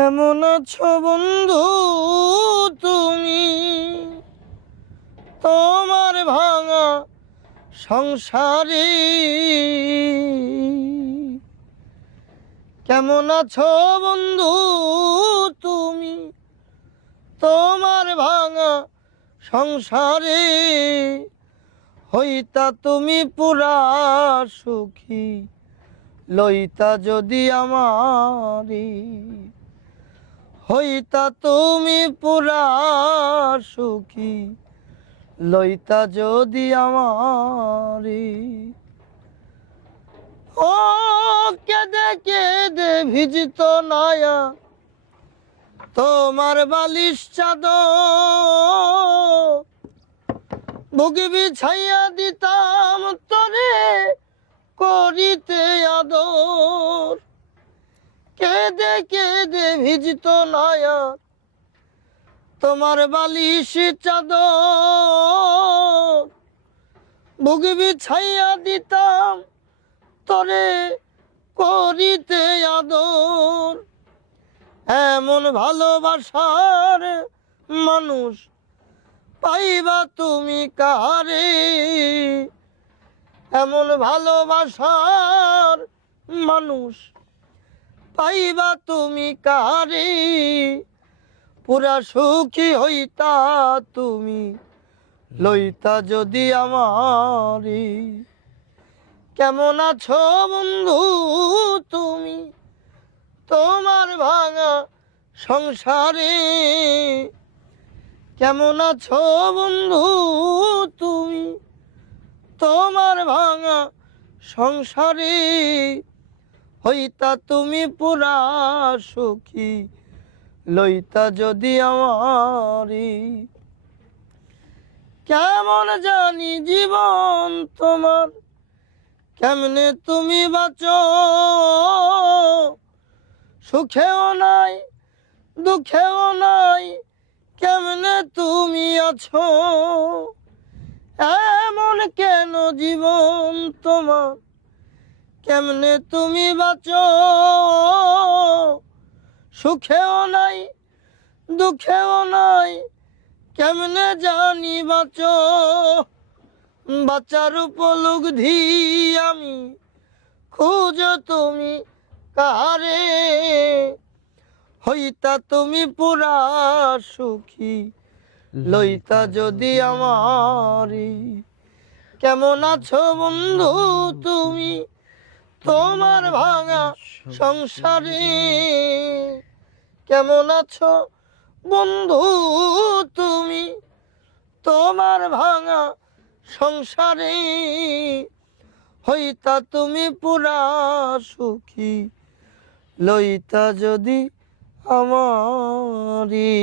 কেমন আছো বন্ধু তুমি? তোমার ভাঙা সংসারে কেমন আছো বন্ধু তুমি? তোমার ভাঙা সংসারে হইতা তুমি পুরা সুখী, লইতা যদি আমারে। হইতা তুমি পুরা সুখী, লইতা যদি আমারে। ও কেদে কেদে ভিজিত নয়া তোমার বালিশ চাদর, বুক বিছাইয়া দিতাম তরে করিতে আদর। কেদে কেদে ভিজিত নয়া তোমার বালিশ চাদর, বুক বিছাইয়া দিতাম তরে করিতে আদর। এমন ভালোবাসার মানুষ পাইবা তুমি কারে? এমন ভালোবাসার মানুষ পাইবা তুমি কারে? পুরা সুখী হইতা তুমি, লইতা যদি আমারে। কেমন আছো বন্ধু তুমি? তোমার ভাঙা সংসারে কেমন আছো বন্ধু তুমি? তোমার ভাঙা সংসারে হইতা তুমি পুরা সুখী, লইতা যদি আমারে। কেমন জানি জীবন তোমার, কেমনে তুমি বাঁচো, সুখেও নাই দুঃখেও নাই, কেমনে তুমি আছো। এমন কেন জীবন তোমার, কেমনে তুমি বাঁচো, সুখেও নাই দুঃখেও নাই, কেমনে জানি বাঁচো। বাঁচার উপলব্ধি আমি খুঁজো তুমি কারে? হইতা তুমি পুরা সুখী, লইতা যদি আমারে। কেমন আছো বন্ধু তুমি? তোমার ভাঙা সংসারে কেমন আছো বন্ধু তুমি? তোমার ভাঙা সংসারে হইতা তুমি পুরা সুখী, লইতা যদি আমারে।